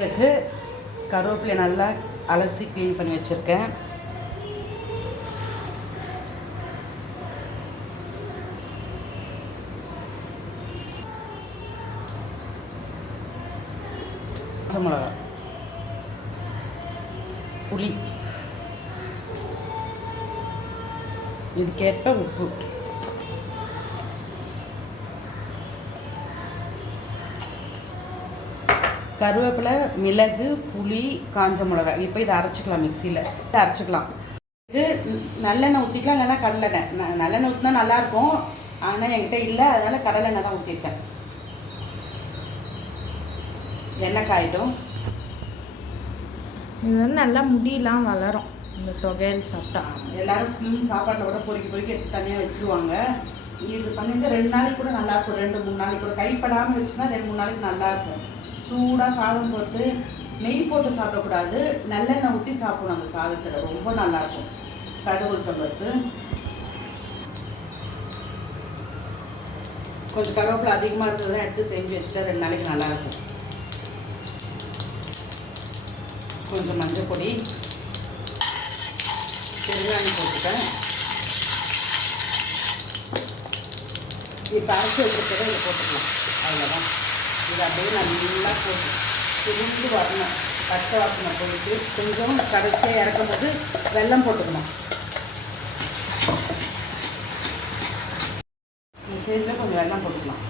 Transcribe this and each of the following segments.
இதுக்கு கருவேப்பிலை நல்லா அலசி க்ளீன் பண்ணி வச்சுருக்கேன். பச்சை மிளகா, புளி, இதுக்கேற்ப உப்பு, கருவேப்பிலை, மிளகு, புளி, காஞ்ச மிளகாய். இப்போ இதை அரைச்சிக்கலாம், மிக்சியில் அரைச்சிக்கலாம். இது நல்லெண்ணெய் ஊற்றிக்கலாம், இல்லைன்னா கடலெண்ணெய். நல்லெண்ணெய் ஊற்றினா நல்லாயிருக்கும், ஆனால் என்கிட்ட இல்லை, அதனால் கடலெண்ணெய் தான் ஊற்றிருக்கேன். எண்ணெய் காயிட்டும். இது வந்து நல்லா முடியெல்லாம் வளரும் இந்த தொகையல் சாப்பிட்டா. எல்லோரும் சாப்பாட்டில் கூட பொறுக்கி எடுத்து தனியாக வச்சுருவாங்க. இது பண்ணிட்டு 2 நாளைக்கு கூட நல்லாயிருக்கும். 2-3 நாளைக்கு கூட கைப்படாமல் வச்சுன்னா 2-3 நாளைக்கு நல்லாயிருக்கும். சூடாக சாதம் போட்டு நெய் போட்டு சாப்பிடக்கூடாது, நல்லெண்ணெய் ஊற்றி சாப்பிடணும். அந்த சாதத்தில் ரொம்ப நல்லாயிருக்கும். கடுகு உளுத்தம்பருப்பு, கொஞ்சம் கருவேப்பிலை அதிகமாக இருக்கிறதெல்லாம் எடுத்து செஞ்சு வச்சுட்டா 2 நாளைக்கு நல்லாயிருக்கும். கொஞ்சம் மஞ்சள் பொடி, பெருங்காயம் போட்டுட்டேன். இப்போ அரைச்சி வச்சுருக்கிறத இதை போட்டுக்கலாம். அவ்வளோதான். இது அப்படியே நல்லா போட்டு சுருண்டு வரணும். பச்சை வாசனை போட்டு கொஞ்சம் கடைசியாக இறக்கும் போது வெல்லம் போட்டுக்கணும். இந்த ஸ்டேஜில் கொஞ்சம் வெல்லம் போட்டுக்கலாம்.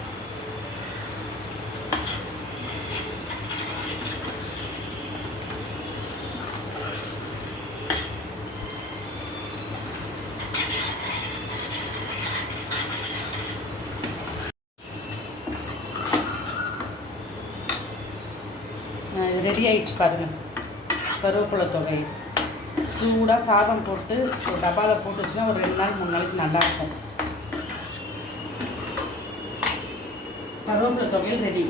ரெடி ஆகிடுச்சு பாருங்கள். கருவேப்பிலை தொகை சூடாக சாதம் போட்டு ஒரு டப்பாவில் போட்டு வச்சுன்னா ஒரு 2 நாள் 3 நாளைக்கு நல்லாயிருக்கும். கருவேப்பிலை தொகையில் ரெடி.